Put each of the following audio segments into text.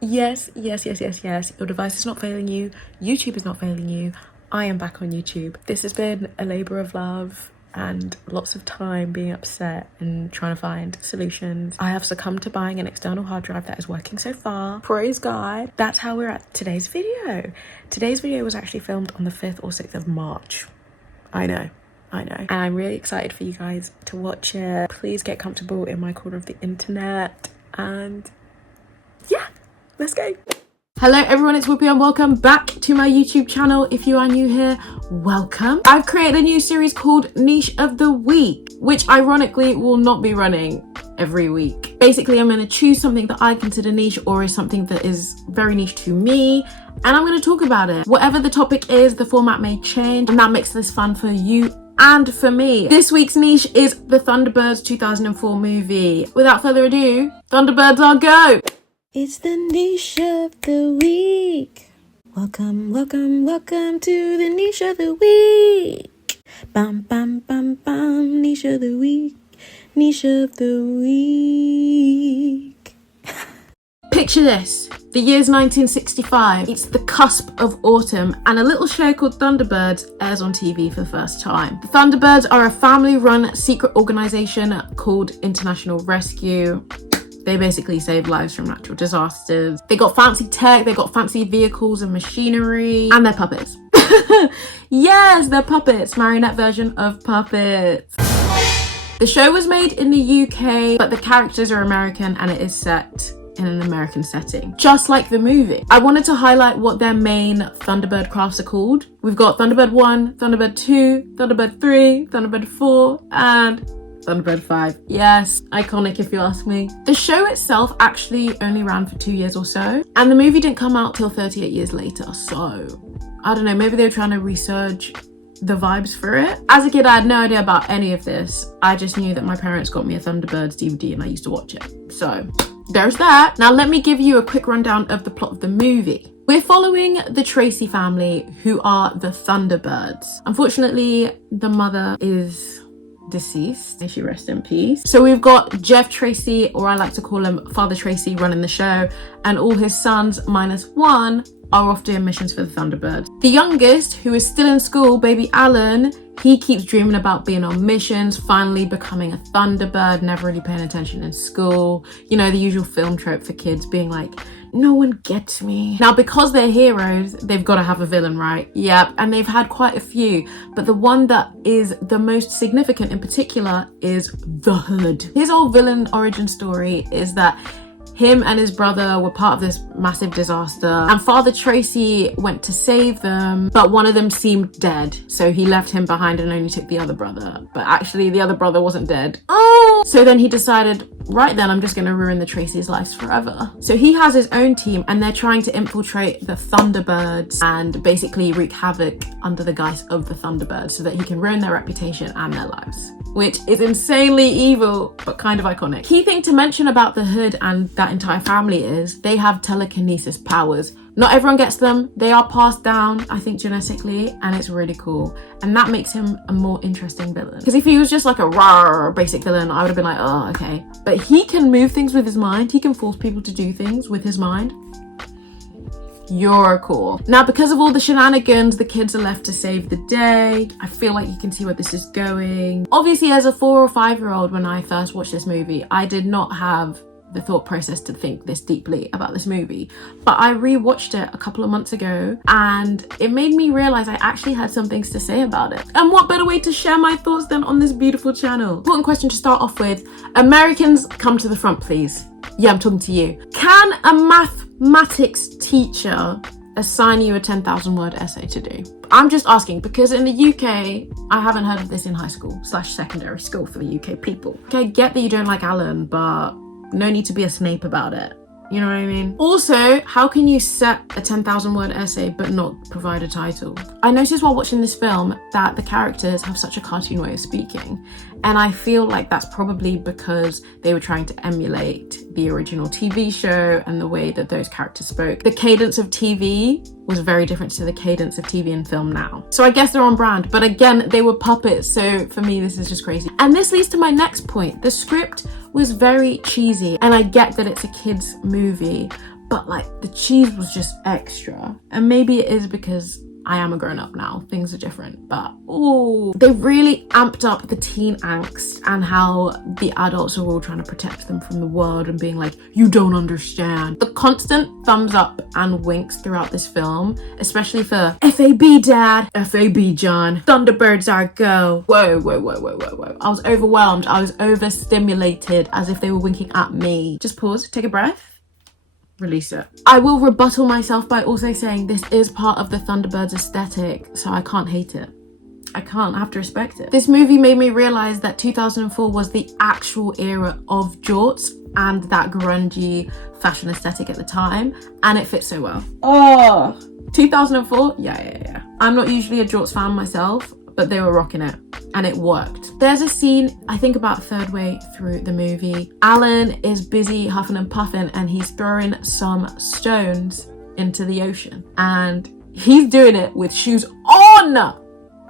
Yes, yes, yes, yes, yes. Your device is not failing you. YouTube is not failing you. I am back on YouTube. This has been a labor of love and lots of time being upset and trying to find solutions. I have succumbed to buying an external hard drive that is working so far. Praise God. That's how we're at today's video. Today's video was actually filmed on the 5th or 6th of March. I know. And I'm really excited for you guys to watch it. Please get comfortable in my corner of the internet and yeah. Let's go. Hello everyone, it's Whoopi and welcome back to my YouTube channel. If you are new here, welcome. I've created a new series called Niche of the Week, which ironically will not be running every week. Basically, I'm going to choose something that I consider niche or is something that is very niche to me, and I'm going to talk about it. Whatever the topic is, the format may change, and that makes this fun for you and for me. This week's niche is the Thunderbirds 2004 movie. Without further ado, Thunderbirds, I'll go! It's the niche of the week. Welcome, welcome, welcome to the niche of the week. Bam, bam, bam, bam, niche of the week, niche of the week. Picture this, the year's 1965. It's the cusp of autumn and a little show called Thunderbirds airs on TV for the first time. The Thunderbirds are a family-run secret organization called International Rescue. They basically save lives from natural disasters. They got fancy tech, they got fancy vehicles and machinery, and they're puppets. Yes, they're puppets, marionette version of puppets. The show was made in the UK, but the characters are American and it is set in an American setting, just like the movie. I wanted to highlight what their main Thunderbird crafts are called. We've got Thunderbird 1, Thunderbird 2, Thunderbird 3, Thunderbird 4, and Thunderbird 5. Yes, iconic if you ask me. The show itself actually only ran for 2 years or so, and the movie didn't come out till 38 years later, so I don't know, maybe they were trying to resurge the vibes for it. As a kid, I had no idea about any of this. I just knew that my parents got me a Thunderbirds DVD and I used to watch it. So there's that. Now let me give you a quick rundown of the plot of the movie. We're following the Tracy family, who are the Thunderbirds. Unfortunately, the mother is deceased. May she rest in peace. So we've got Jeff Tracy, or I like to call him Father Tracy, running the show, and all his sons minus one are off doing missions for the Thunderbirds. The youngest, who is still in school, baby Alan, he keeps dreaming about being on missions, finally becoming a Thunderbird, never really paying attention in school. You know, the usual film trope for kids being like, no one gets me. Now, because they're heroes, they've got to have a villain, right? Yep, and they've had quite a few, but the one that is the most significant in particular is the Hood. His whole villain origin story is that him and his brother were part of this massive disaster, and Father Tracy went to save them, but one of them seemed dead, so he left him behind and only took the other brother. But actually, the other brother wasn't dead. Oh! So then he decided, right then, I'm just going to ruin the Tracy's lives forever. So he has his own team, and they're trying to infiltrate the Thunderbirds and basically wreak havoc under the guise of the Thunderbirds so that he can ruin their reputation and their lives, which is insanely evil, but kind of iconic. Key thing to mention about the Hood and that entire family is they have telekinesis powers. Not everyone gets them. They are passed down, I think, genetically, and it's really cool. And that makes him a more interesting villain. Because if he was just like a raw basic villain, I would have been like, oh, okay. But he can move things with his mind. He can force people to do things with his mind. You're cool. Now, because of all the shenanigans, the kids are left to save the day. I feel like you can see where this is going. Obviously, as a 4 or 5-year-old, when I first watched this movie, I did not have the thought process to think this deeply about this movie, but I rewatched it a couple of months ago and it made me realize I actually had some things to say about it. And what better way to share my thoughts than on this beautiful channel? Important question to start off with. Americans, come to the front, please. Yeah, I'm talking to you. Can a mathematics teacher assign you a 10,000 word essay to do? I'm just asking because in the UK, I haven't heard of this in high school / secondary school for the UK people. Okay, get that you don't like Alan, but no need to be a Snape about it. You know what I mean? Also, how can you set a 10,000 word essay but not provide a title? I noticed while watching this film that the characters have such a cartoon way of speaking, and I feel like that's probably because they were trying to emulate the original TV show and the way that those characters spoke. The cadence of TV was very different to the cadence of TV and film now. So I guess they're on brand, but again, they were puppets, so for me this is just crazy. And this leads to my next point. The script was very cheesy, and I get that it's a kids movie, but like the cheese was just extra. And maybe it is because I am a grown-up now, things are different, but oh, they really amped up the teen angst and how the adults are all trying to protect them from the world and being like, you don't understand. The constant thumbs up and winks throughout this film, especially for FAB dad, FAB John, Thunderbirds are go. Whoa, whoa, whoa, whoa, whoa, whoa. I was overwhelmed, I was overstimulated, as if they were winking at me. Just pause, take a breath. Release it. I will rebuttal myself by also saying this is part of the Thunderbirds aesthetic, so I can't hate it. I have to respect it. This movie made me realize that 2004 was the actual era of jorts and that grungy fashion aesthetic at the time, and it fits so well. Oh, 2004? Yeah. I'm not usually a jorts fan myself, but they were rocking it and it worked. There's a scene, I think about third way through the movie, Alan is busy huffing and puffing and he's throwing some stones into the ocean, and he's doing it with shoes on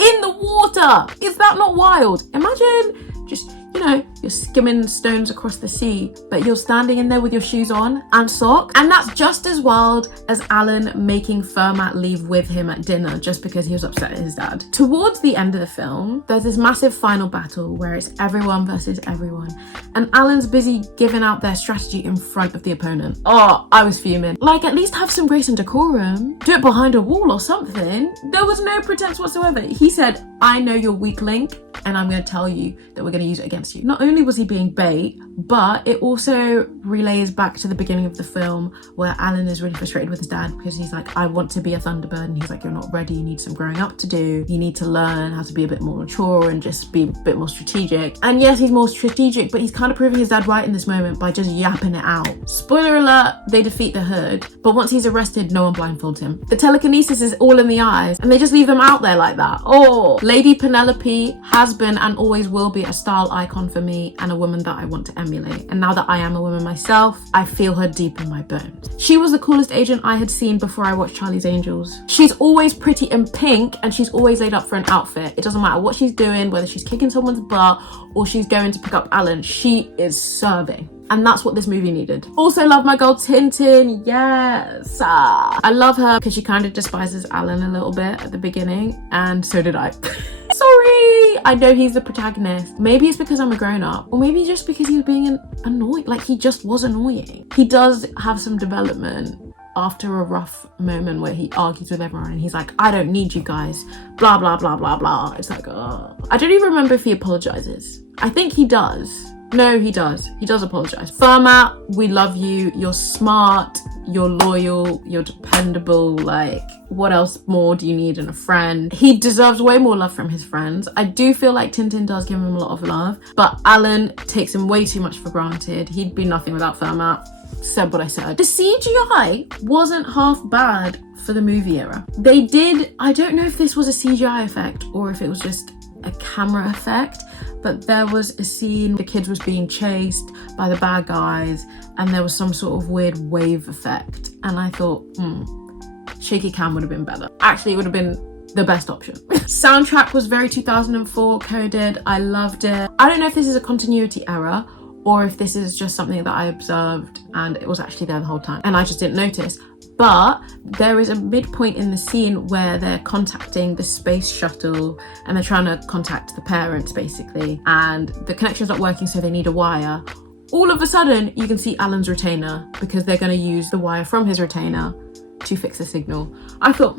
in the water. Is that not wild? Imagine just, you know, you're skimming stones across the sea, but you're standing in there with your shoes on and socks. And that's just as wild as Alan making Fermat leave with him at dinner just because he was upset at his dad. Towards the end of the film, there's this massive final battle where it's everyone versus everyone. And Alan's busy giving out their strategy in front of the opponent. Oh, I was fuming. Like, at least have some grace and decorum. Do it behind a wall or something. There was no pretense whatsoever. He said, I know your weak link, and I'm going to tell you that we're going to use it against you. Not only was he being bait, but it also relays back to the beginning of the film where Alan is really frustrated with his dad because he's like, I want to be a Thunderbird, and he's like, you're not ready, you need some growing up to do, you need to learn how to be a bit more mature and just be a bit more strategic. And yes, he's more strategic, but he's kind of proving his dad right in this moment by just yapping it out. Spoiler alert, they defeat the Hood, but once he's arrested, no one blindfolds him. The telekinesis is all in the eyes and they just leave them out there like that. Oh, Lady Penelope has been and always will be a style icon for me and a woman that I want to emulate. And now that I am a woman myself, I feel her deep in my bones. She was the coolest agent I had seen before I watched Charlie's Angels. She's always pretty in pink and she's always laid up for an outfit. It doesn't matter what she's doing, whether she's kicking someone's butt or she's going to pick up Alan, she is serving. And that's what this movie needed. Also love my girl Tintin, yes. I love her because she kind of despises Alan a little bit at the beginning, and so did I. Sorry, I know he's the protagonist. Maybe it's because I'm a grown-up, or maybe just because he was being annoying. Like, he just was annoying. He does have some development after a rough moment where he argues with everyone and he's like, I don't need you guys, blah, blah, blah, blah, blah. It's like, oh. I don't even remember if he apologizes. I think he does. No, he does. He does apologize. Fermat, we love you. You're smart. You're loyal. You're dependable. Like, what else more do you need in a friend? He deserves way more love from his friends. I do feel like Tintin does give him a lot of love, but Alan takes him way too much for granted. He'd be nothing without Fermat. Said what I said. The CGI wasn't half bad for the movie era. They did, I don't know if this was a CGI effect or if it was just a camera effect, but there was a scene, the kid was being chased by the bad guys and there was some sort of weird wave effect, and I thought, shaky cam would have been better. Actually, it would have been the best option. Soundtrack was very 2004 coded. I loved it. I don't know if this is a continuity error or if this is just something that I observed and it was actually there the whole time and I just didn't notice. But there is a midpoint in the scene where they're contacting the space shuttle and they're trying to contact the parents basically, and the connection's not working, so they need a wire. All of a sudden, you can see Alan's retainer because they're going to use the wire from his retainer to fix the signal. I thought,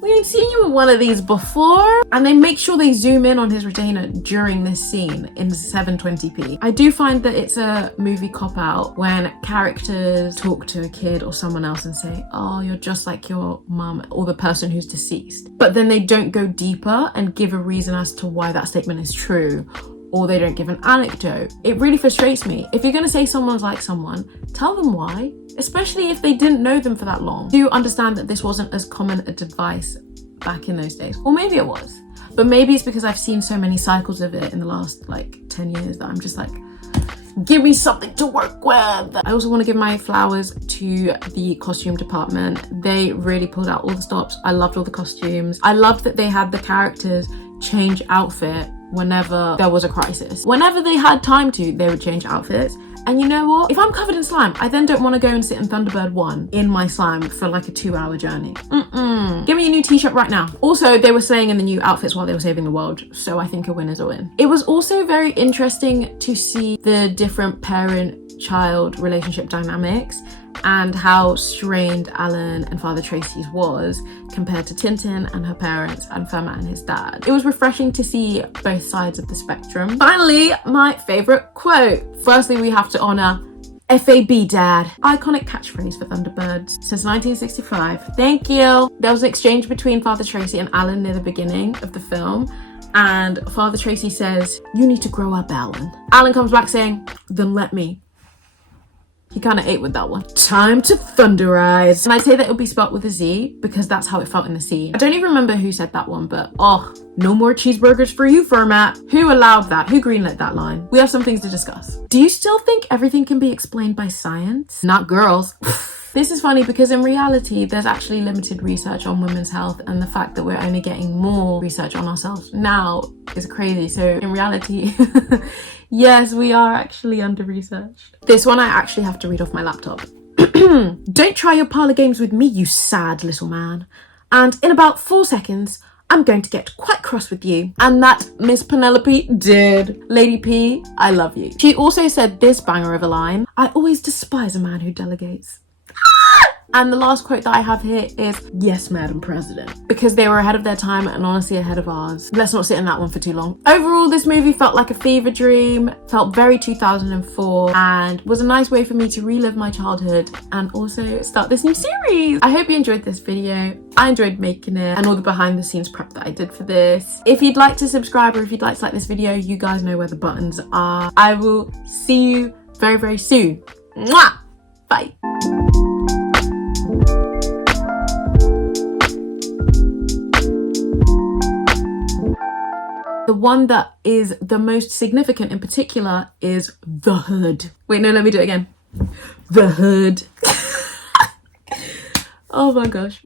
we ain't seen you with one of these before. And they make sure they zoom in on his retainer during this scene in 720p. I do find that it's a movie cop-out when characters talk to a kid or someone else and say, oh, you're just like your mum or the person who's deceased. But then they don't go deeper and give a reason as to why that statement is true, or they don't give an anecdote. It really frustrates me. If you're gonna say someone's like someone, tell them why, especially if they didn't know them for that long. Do understand that this wasn't as common advice back in those days, or maybe it was, but maybe it's because I've seen so many cycles of it in the last like 10 years that I'm just like, give me something to work with. I also want to give my flowers to the costume department. They really pulled out all the stops. I loved all the costumes. I loved that they had the characters change outfit whenever there was a crisis. Whenever they had time to, they would change outfits. And you know what? If I'm covered in slime, I then don't want to go and sit in Thunderbird 1 in my slime for like a 2-hour journey. Give me a new t-shirt right now. Also, they were slaying in the new outfits while they were saving the world, so I think a win is a win. It was also very interesting to see the different parent-child relationship dynamics and how strained Alan and Father Tracy's was compared to Tintin and her parents and Fermat and his dad. It was refreshing to see both sides of the spectrum. Finally, my favorite quote. Firstly, we have to honor FAB Dad. Iconic catchphrase for Thunderbirds since 1965. Thank you. There was an exchange between Father Tracy and Alan near the beginning of the film, and Father Tracy says, "You need to grow up, Alan." Alan comes back saying, "Then let me." He kind of ate with that one. Time to Thunderize. And I'd say that it would be spelt with a Z because that's how it felt in the scene. I don't even remember who said that one, but oh, no more cheeseburgers for you, Fermat. Who allowed that? Who greenlit that line? We have some things to discuss. Do you still think everything can be explained by science? Not girls. This is funny because in reality, there's actually limited research on women's health, and the fact that we're only getting more research on ourselves now is crazy. So in reality, yes, we are actually under-researched. This one I actually have to read off my laptop. Don't try your parlor games with me, you sad little man. And in about 4 seconds, I'm going to get quite cross with you. And that Miss Penelope did. Lady P, I love you. She also said this banger of a line: "I always despise a man who delegates." And the last quote that I have here is, "Yes, Madam President," because they were ahead of their time and honestly ahead of ours. Let's not sit in that one for too long. Overall, this movie felt like a fever dream, felt very 2004, and was a nice way for me to relive my childhood and also start this new series. I hope you enjoyed this video. I enjoyed making it and all the behind the scenes prep that I did for this. If you'd like to subscribe or if you'd like to like this video, you guys know where the buttons are. I will see you very, very soon. Mwah! Bye. The one that is the most significant in particular is the hood. Wait, no, let me do it again. The hood. Oh my gosh.